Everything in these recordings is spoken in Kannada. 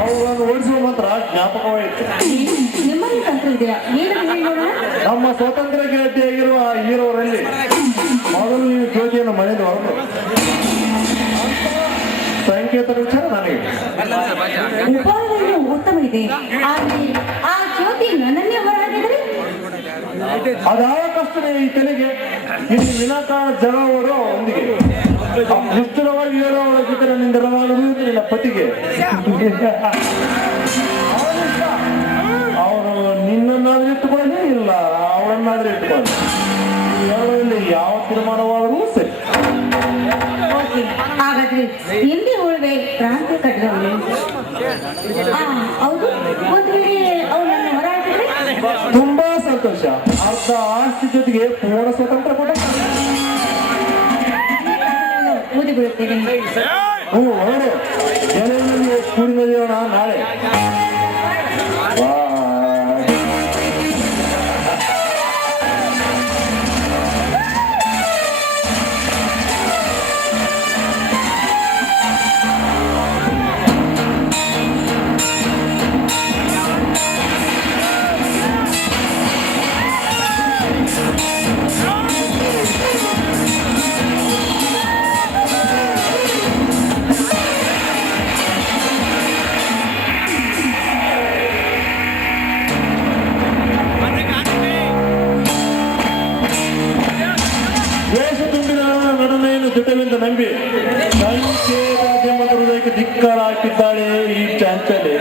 ಅವುಗಳನ್ನು ಓಡಿಸುವ ಮಾತ್ರ ಜ್ಞಾಪಕವಾಯಿತು. ನಿಮ್ಮಲ್ಲಿ ತಂತ್ರ ಇದೆಯಾ? ನಮ್ಮ ಸ್ವಾತಂತ್ರ್ಯ ಗೆಳತಿಯಾಗಿರುವ ಹೀರೋರಲ್ಲಿ ಮೊದಲು ನೀವು ಜ್ಯೋತಿಯನ್ನು ಮನೆಯಿಂದ ಹೊರತು ಸಂಕೇತದ ವಿಚಾರ ನನಗೆ ಉಪಾಯಗಳು ಉತ್ತಮ ಇದೆ. ಆದರೆ ಆ ಜ್ಯೋತಿ ನನ್ನನ್ನೇ ಹೊರಹಾಕಿದರೆ ಅದಾವ ಕಷ್ಟವೇ ಈ ತಲೆಗೆ. ಇಲ್ಲಿ ವಿನಾಕಾರಣ ಜಗಳವರು ಒಂದಿಗೆ ನಿಷ್ಠುರವಾಗಿ ಹೇಳುವವರ ಜೊತೆ ನನ್ನಿಂದ ರವಾಗುವುದು ನಿನ್ನ ಪತಿಗೆ. ಅವರು ನಿನ್ನನ್ನಾದ್ರೂ ಇಟ್ಟುಕೊಳ್ಳಿ, ಇಲ್ಲ ಅವಳನ್ನಾದ್ರೂ ಇಟ್ಟುಕೊಳ್ಳಿ. ಎರಡರಲ್ಲಿ ಯಾವ ತೀರ್ಮಾನವಾದರೂ ಸರಿ. ಹಾಗಾದ್ರೆ ಎಲ್ಲಿ ಉಳ್ವೆ ಕ್ರಾಂತಿ ಕಟ್ಟದವಳು? ಹೌದು, ಒಂದು ವೇಳೆ ಅವನನ್ನು ಹೊರಹಾಕಿದ್ರೆ ತುಂಬಾ ಸಂತೋಷ. ಅರ್ಧ ಆಸ್ತಿ ಜೊತೆಗೆ ಪೂರ್ಣ ಸ್ವತಂತ್ರ ಕೊಟ್ಟ ಓದಿ ಬಿಡುತ್ತೇನೆ. ಹೊರಡು. ಜನರಲ್ಲಿ ಕೂಡಿ ನಡೆಯೋಣ ನಾಳೆ. ಜೊತೆಯಿಂದ ನಂಬಿ ಸಂಕೇತ ಹೃದಯಕ್ಕೆ ಧಿಕ್ಕಾರ ಹಾಕಿದ್ದಾಳೆ ಈ ಚಾಂಚಲೆ.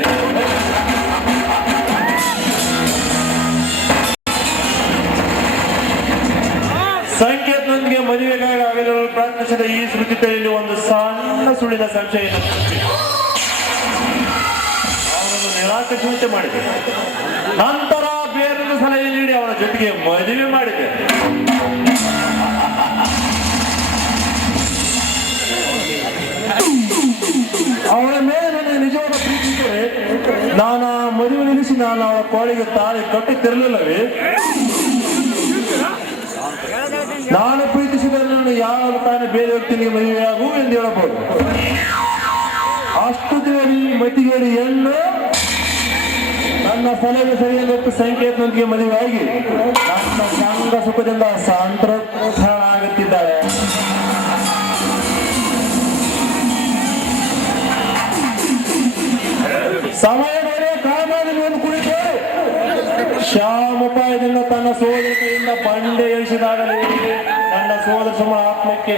ಸಂಕೇತನೊಂದಿಗೆ ಮದುವೆಗಾಗಿ ಆಗಲು ಪ್ರಾರ್ಥಿಸಿದ ಈ ಶ್ರುತಿಯಲ್ಲಿ ಒಂದು ಸಣ್ಣ ಸುಳ್ಳಿನ ಸಂಶಯ ಅವನನ್ನು ನಿರಾಕರಿಸುವಂತೆ ಮಾಡಿದೆ. ನಂತರ ಬೇರೊಂದು ಸಲಹೆ ನೀಡಿ ಅವನ ಜೊತೆಗೆ ಮದುವೆ ಮಾಡಿದೆ. ಅವಳ ಮೇಲೆ ನನಗೆ ನಿಜವಾದ ಪ್ರೀತಿ ಇದ್ದರೆ ನಾನು ಆ ಮದುವೆ ನಿಲ್ಲಿಸಿ ನಾನು ಅವಳ ಕೋಳಿಗೆ ತಾಳಿ ಕಟ್ಟುತ್ತಿರಲಿಲ್ಲವೇ? ನಾನು ಪ್ರೀತಿಸಿದರೆ ನಾನು ಯಾವ ತಾನೇ ಬೇರೆ ವ್ಯಕ್ತಿಗೆ ಮದುವೆಯಾಗು ಎಂದು ಹೇಳಬಹುದು. ಅಷ್ಟು ದೇವಿ ಮತಿಗೇಡಿ ಹೆಣ್ಣು ನನ್ನ ಸಲಹೆ ಸರಿಯಾಗಿ ಸಂಕೇತನೊಂದಿಗೆ ಮದುವೆಯಾಗಿ ನನ್ನ ಸಂಘ ಸುಖದಿಂದ ಸಂತೃಪ್ತಳಾಗುತ್ತಿದ್ದಾಳೆ. ಸಮಯದಲ್ಲಿ ಕಾಮಾದಿಗಳನ್ನು ಕುಳಿತು ಶ್ಯಾಮೋಪಾಯದಿಂದ ತನ್ನ ಸೋದರಿಯಿಂದ ಬಂಡೆ ಎಳಿಸಿದಾಗಲೇ ನನ್ನ ಸೋದರ ಸಮ ಆತ್ಮಕ್ಕೆ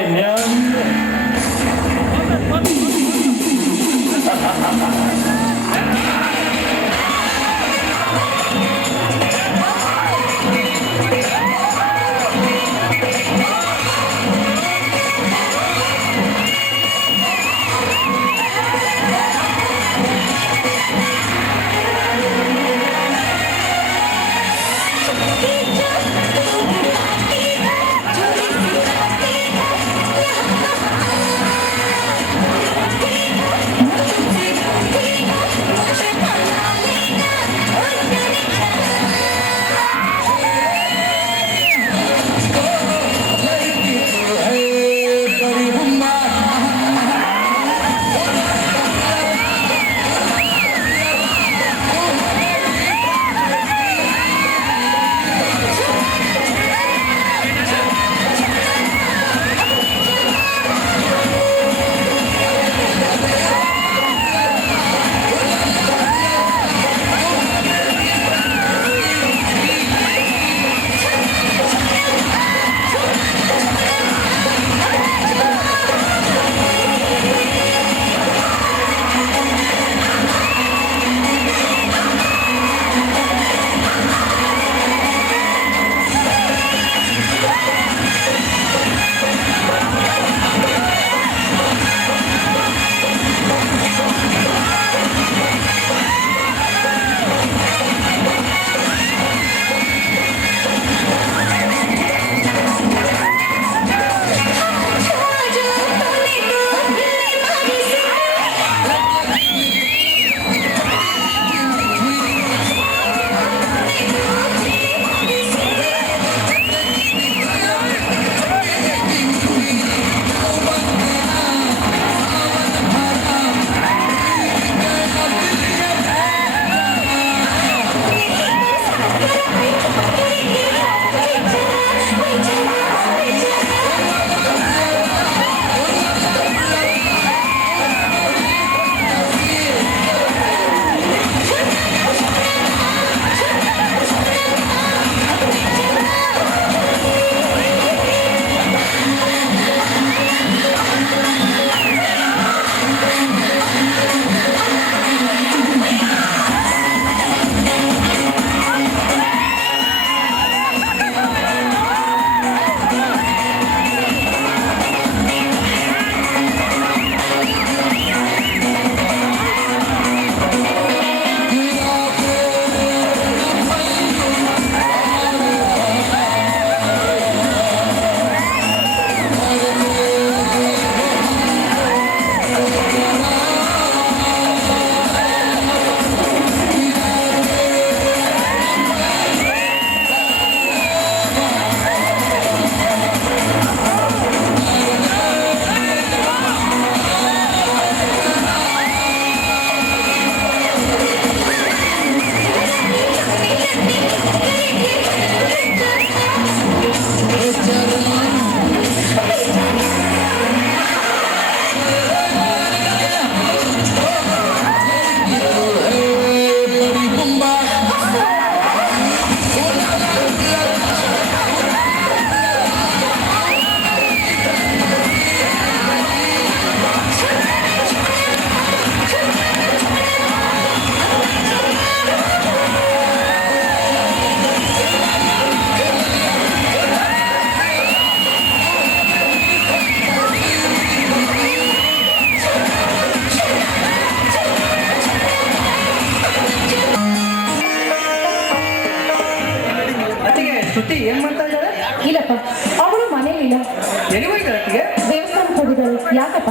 ಯಾಕಪ್ಪ?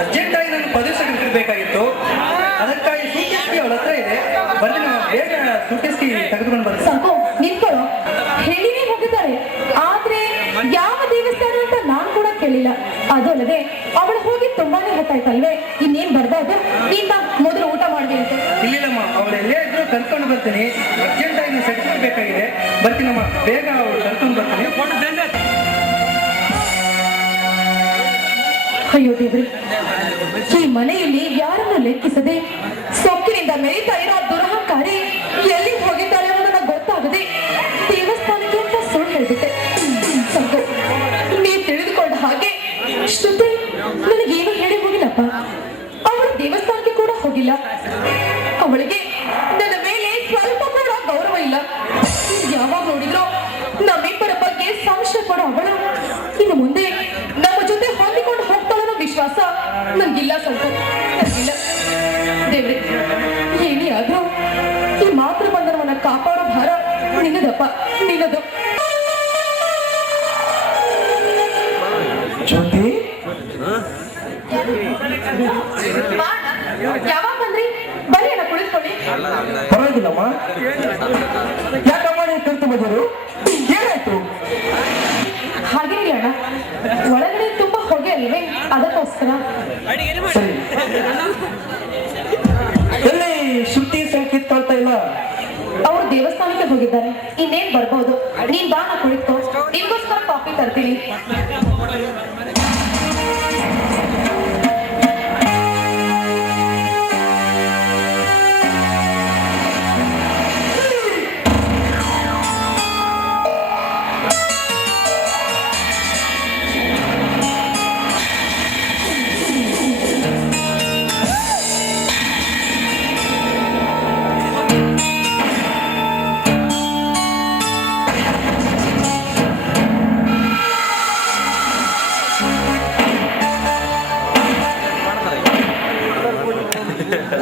ಅರ್ಜೆಂಟಾಗಿ ನನ್ನ ಪದವಿ ಸರ್ಟಿಫಿಕೇಟ್ ಬೇಕಾಗಿತ್ತು. ಅದಕ್ಕಾಗಿ ಸೂಟ್ಕೇಸ್ಗೆ ಅವಳ ಹತ್ರ ಇದೆ. ಬಂದು ನಾವು ಬೇಗ ಸೂಟ್ಕೇಸ್ಗೆ ತೆಗೆದುಕೊಂಡು ಬರ್ತೀವಿ. ಸಂಕು ನಿಂತ್ಕೊಳ್ಳೋ. ಹೇಳಿನೇ ಹೋಗಿದ್ದಾರೆ, ಆದ್ರೆ ಯಾವ ದೇವಸ್ಥಾನ ಅಂತ ನಾನ್ ಕೂಡ ಕೇಳಿಲ್ಲ. ಅದು ಅಲ್ಲದೆ ಅವಳು ಹೋಗಿ ತುಂಬಾನೇ ಹೊತ್ತಾಯ್ತಲ್ವೇ, ಇನ್ನೇನ್ ಬರ್ಬಾರ್ದು. ನೀನ್ ಬಾ, ಮೊದಲು ಊಟ ಮಾಡ್ದೆ ಅಂತೆ. ಇಲ್ಲಿಲ್ಲಮ್ಮ, ಅವಳು ಎಲ್ಲೇ ಇದ್ರು ಕರ್ಕೊಂಡು ಬರ್ತೀನಿ. ಅರ್ಜೆಂಟಾಗಿ ನನ್ನ ಸರ್ಟಿಫಿಕೇಟ್ ಬೇಕಾಗಿದೆ. ಬರ್ತೀನಮ್ಮ, ಬೇಗ ಅವಳು ಕರ್ಕೊಂಡು ಬರ್ತೀನಿ. ಅಯ್ಯೋ ದೇವ್ರಿ, ಈ ಮನೆಯಲ್ಲಿ ಯಾರನ್ನು ಲೆಕ್ಕಿಸದೆ ಸೊಕ್ಕಿನಿಂದ ಮೆರೀತಾ ಇರೋ ದುರಹಂಕಾರಿ ಎಲ್ಲಿ ಹೋಗಿದ್ದಾಳೆ ಅನ್ನೋದನ್ನ ಗೊತ್ತಾಗದೆ ದೇವಸ್ಥಾನಕ್ಕೆ ಅಂತ ಸುಳ್ಳು ಹೇಳ್ಬಿಟ್ಟೆ. ಸಂಕು, ನೀವ್ ತಿಳಿದುಕೊಂಡ ಹಾಗೆ ಶ್ರುತಿ ನನಗೇನು ಹೇಳಿ ಹೋಗಿಲ್ಲಪ್ಪ. ಅವಳು ದೇವಸ್ಥಾನಕ್ಕೆ ಕೂಡ ಹೋಗಿಲ್ಲ. ಅವಳಿಗೆ ನನ್ನ ಮೇಲೆ ಸ್ವಲ್ಪ ಕೂಡ ಗೌರವ ಇಲ್ಲ. ಯಾವಾಗ ನೋಡಿದ್ರೋ ನಮ್ಮಿಬ್ಬರ ಬಗ್ಗೆ ಸಂಶಯ ಪಡೋ ಅವಳು ಇನ್ನು ಮುಂದೆ ನಮ್ಮ ಜೊತೆ ಹೊಂದಿಕೊಂಡು ಹೋಗ್ತಾಳನ್ನೋ ವಿಶ್ವಾಸ ನನ್ಗಿಲ್ಲ. ಸ್ವಲ್ಪ ನನ್ಗಿಲ್ಲ. ದೇವ್ರೆ, ಏನೇ ಆದ್ರೂ ಈ ಮಾತೃ ಬಂಧನವನ್ನ ಕಾಪಾಡೋ ಭಾರ ನಿನ್ನದಪ್ಪ, ನಿನ್ನದು. ಜ್ಯೋತಿ, ಯಾವಾಗ ಬಂದ್ರಿ? ಬರೀ ಅಣ್ಣ ಕುಳಿತುಕೊಳ್ಳಿ. ಪರವಾಗಿಲ್ಲಮ್ಮ. ಯಾಕಮ್ಮ ನೀವು ಕರ್ತು ಬಂದರು? ಏನಾಯ್ತು? ಹಾಗೇನಿಲ್ಲ ಅಣ್ಣ, ಒಳಗಡೆ ತುಂಬಾ ಹೊಗೆ ಅಲ್ವೇ, ಅದಕ್ಕೋಸ್ಕರ. ಸರಿ. ಎಲ್ಲಿ ಶ್ರುತಿ ಸಂಕೇತ ಕಾಣ್ತಾ ಇಲ್ಲ? ಅವರು ದೇವಸ್ಥಾನಕ್ಕೆ ಹೋಗಿದ್ದಾರೆ, ಇನ್ನೇನ್ ಬರ್ಬೋದು. ನೀನ್ ಬಾ, ನಾ ಕುಳಿತು ನಿಮ್ಗೋಸ್ಕರ ಕಾಫಿ ತರ್ತೀನಿ.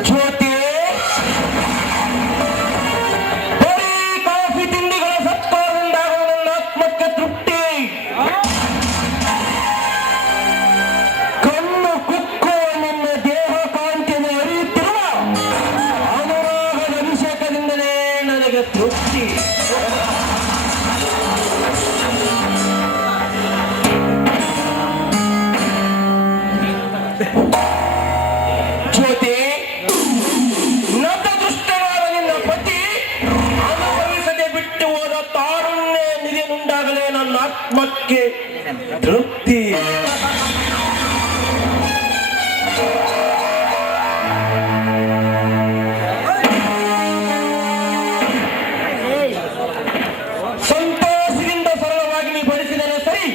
ಜ್ಯೋತಿ, ಬರೀ ಕಾಫಿ ತಿಂಡಿಗಳ ಸತ್ಕಾರದಿಂದಾಗುವ ನನ್ನ ಆತ್ಮಕ್ಕೆ ತೃಪ್ತಿ. ಕಣ್ಣು ಕುಕ್ಕುವ ನಿನ್ನ ದೇಹ ಕಾಂತಿಯನ್ನು ಅರಿಯುತ್ತಿರುವ ಅನುರಾಗದ ಅಭಿಷೇಕದಿಂದಲೇ ನನಗೆ ತೃಪ್ತಿ. ಜ್ಯೋತಿ, ನತದೃಷ್ಟನಾದ ನಿನ್ನ ಪತಿ ಅನುಭವಿಸದೆ ಬಿಟ್ಟು ಹೋದ ತಾರುಣ್ಯ ನಿಧಿಯುಂಟಾಗಲೇ ನನ್ನ ಆತ್ಮಕ್ಕೆ ತೃಪ್ತಿ. ಸಂತೋಷದಿಂದ ಸರಳವಾಗಿ ನೀ ಬಡಿಸಿದರೆ ಸರಿ.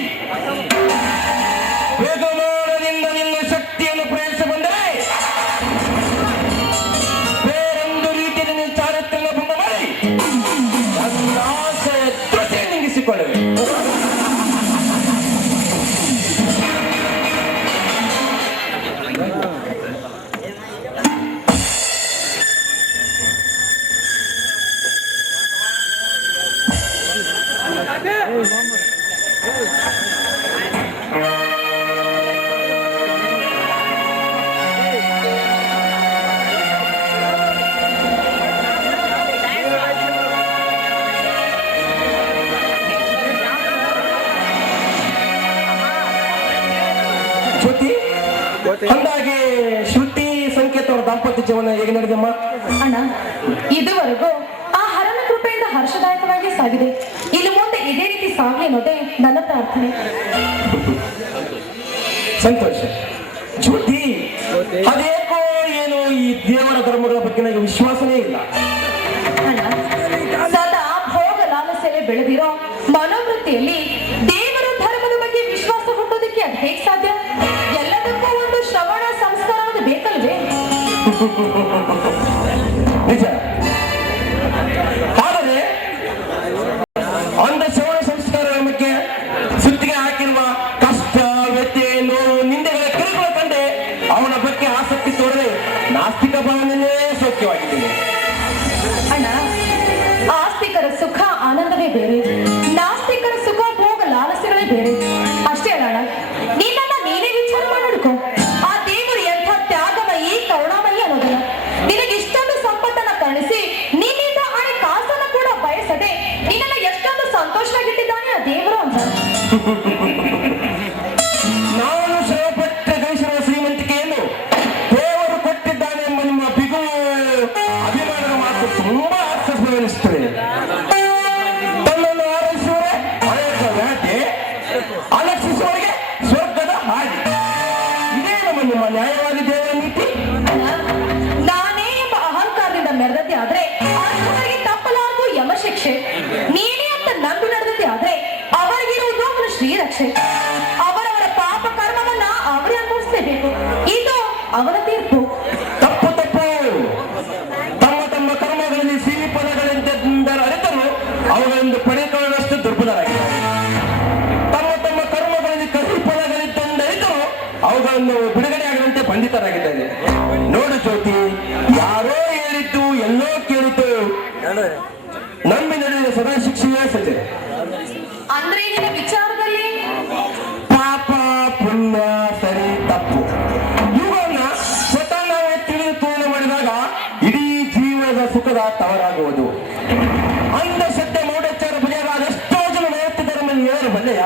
ವೇಗಮಾನದಿಂದ ನಿನ್ನ ಶಕ್ತಿಯನ್ನು ಪ್ರಯೋಗಿಸಿ ಬಂದರೆ ಬೇರೊಂದು ರೀತಿಯಲ್ಲಿ ನಿನ್ನ ಚಾರಿತ್ರ್ಯ ಭಂಗ ಮಾಡಿ ನನ್ನ ಆಸೆಯ ತ್ವಚೆ ನಿಂಗಿಸಿಕೊಳ್ಳುವೆ. ಜ್ಯೋತಿ, ಅಂದಾಗೆ ಶ್ರುತಿ ಸಂಕೇತ ಅವರ ದಾಂಪತ್ಯ ಜೀವನ ಹೇಗೆ ನಡೆದಮ್ಮ? ಅಣ್ಣ, ಇದುವರೆಗೂ ಆ ಹರನ ಕೃಪೆಯಿಂದ ಹರ್ಷದಾಯಕವಾಗಿ ಸಾಗಿದೆ. ಇನ್ನು ಮುಂದೆ ಇದೇ ರೀತಿ ಸಾಗಲಿ ಅನ್ನೋದೇ ನನ್ನ ಪ್ರಾರ್ಥನೆ. ಸಂತೋಷ. ಜ್ಯೋತಿ, ಅದೇಕೋ ಏನು ಈ ದೇವರ ಧರ್ಮಗಳ ಬಗ್ಗೆ ನನಗೆ ವಿಶ್ವಾಸನೇ ಇಲ್ಲ. ಅಣ್ಣ, ಸದಾ ಭೋಗ ಲಾಲಸೆಲೆ ಬೆಳೆದಿರೋ ಮನೋವೃತ್ತಿಯಲ್ಲಿ ದೇವರ ಧರ್ಮದ ಬಗ್ಗೆ ವಿಶ್ವಾಸ ಹುಟ್ಟೋದಕ್ಕೆ ಅದು ಹೇಗೆ ಸಾಧ್ಯ? ಎಲ್ಲದಕ್ಕೂ ಒಂದು ಶ್ರವಣ ಸಂಸ್ಕಾರ ಅನ್ನೋದು ಬೇಕಲ್ವೇ? ನಿಜ. ಆದರೆ ಅಂಧ ಶ್ರವಣ ಸಂಸ್ಕಾರಗಳ ಬಗ್ಗೆ ಸುತ್ತಿಗೆ ಹಾಕಿರುವ ಕಷ್ಟ, ವ್ಯಥೆ, ನೋವು, ನಿಂದೆಗಳ ಕಿರುಕುಳ ಕಂಡೆ ಅವನ ಬಗ್ಗೆ ಆಸಕ್ತಿ ತೋರದೆ ನಾಸ್ತಿಕ ಭಾವನೆಯೇ ಸೌಖ್ಯವಾಗಿದ್ದೇನೆ. ಅಣ್ಣ, ಆಸ್ತಿಕರ ಸುಖ ಆನಂದವೇ ಬೇರೆ, ನಾಸ್ತಿಕರ ಸುಖ ಭೋಗ ಲಾಲಸೆಗಳೇ ಬೇರೆ. ಅಷ್ಟೇ ಅಲ್ಲ ಅಣ್ಣ, ನೀನನ್ನ ನೀನೇ ವಿಚಾರ ಮಾಡಿ ನೋಡ್ಕೊ. ನಾನು ಶ್ರಮಪಟ್ಟ ಗಳಿಸಿರುವ ಶ್ರೀಮಂತಿಕೆಯನ್ನು ದೇವರು ಕೊಟ್ಟಿದ್ದಾನೆ ಎಂಬ ನಿಮ್ಮ ಬಿಗು ಅಭಿಮಾನದ ಮಾತು ತುಂಬಾ ಹಾಸ್ಯಾಸ್ಪದವೆನಿಸುತ್ತದೆ. ತನ್ನನ್ನು ಆರೈಸುವವರೇ ಅನೇಕ ವ್ಯಾಧಿ, ಅಲಕ್ಷಿಸುವವರಿಗೆ ಸ್ವರ್ಗದ ಹಾದಿ. ಇದೇ ನಿಮ್ಮ ನ್ಯಾಯವಾದಿ ದೇವರ ನೀತಿ. ನಾನೇ ಎಂಬ ಅಹಂಕಾರದಿಂದ ಮೆರೆದದ್ದೇ ಆದ್ರೆ ಅಂಥವರಿಗೆ ತಪ್ಪಲಾರದು ಯಮಶಿಕ್ಷೆ. ನೀನೇ ಅಂತ ನಂಬಿ ನಡೆದದ್ದೇ ಆದ್ರೆ ಅವರಿಗಿರುವುದು ಅವನ ಶ್ರೀರಕ್ಷೆ. ಅವರವರ ಪಾಪ ಕರ್ಮವನ್ನ ಅವರೇ ಅನುಭವಿಸಲೇಬೇಕು. ಇದು ಅವರ ತೀರ್ಪು. ತಪ್ಪು ತಪ್ಪು. ತಮ್ಮ ತಮ್ಮ ಕರ್ಮಗಳಲ್ಲಿ ಸಿಹಿ ಪದಗಳಿಂದ ಅರಿತರು ಅವುಗಳಿಂದ ಪಡೆದುಕೊಳ್ಳುವಷ್ಟು ದುರ್ಬಲರಾಗಿದ್ದಾರೆ. ತಮ್ಮ ತಮ್ಮ ಕರ್ಮಗಳಲ್ಲಿ ಕಹಿ ಫಲಗಳಿಂದ ಅರಿತರು ಅವುಗಳನ್ನು ಬಿಡುಗಡೆಯಾಗುವಂತೆ ಬಂಧಿತರಾಗಿದ್ದಾರೆ. ನೋಡು ಜ್ಯೋತಿ, ಯಾರೋ ಹೇಳಿದ್ದು ಎಲ್ಲೋ ಕೇಳಿದ್ದು ನಂಬಿ ನಡೆಯುವ ಸದಾ ಶಿಕ್ಷೆಯೇ ಸಜ್ಜೆ. ಅಂದ್ರೆ ನಿನ್ನ ವಿಚಾರದಲ್ಲಿ ಪಾಪ ಪುಣ್ಯ ಸರಿ ತಪ್ಪು ಇವುಗಳನ್ನ ಸ್ವತಃ ನಾವೇ ತಿಳಿದು ತುಲನೆ ಮಾಡಿದಾಗ ಇಡೀ ಜೀವನದ ಸುಖದ ತವರಾಗುವುದು. ಅಂಧ ಸತ್ಯ ಮೌಢ್ಯಾಚಾರ ಬಗೆಯಾದ ಅದೆಷ್ಟೋ ಜನ ನೈತಿಕರ ಮೇಲೆ ಹೇಳಲು ಬಲ್ಲೆಯ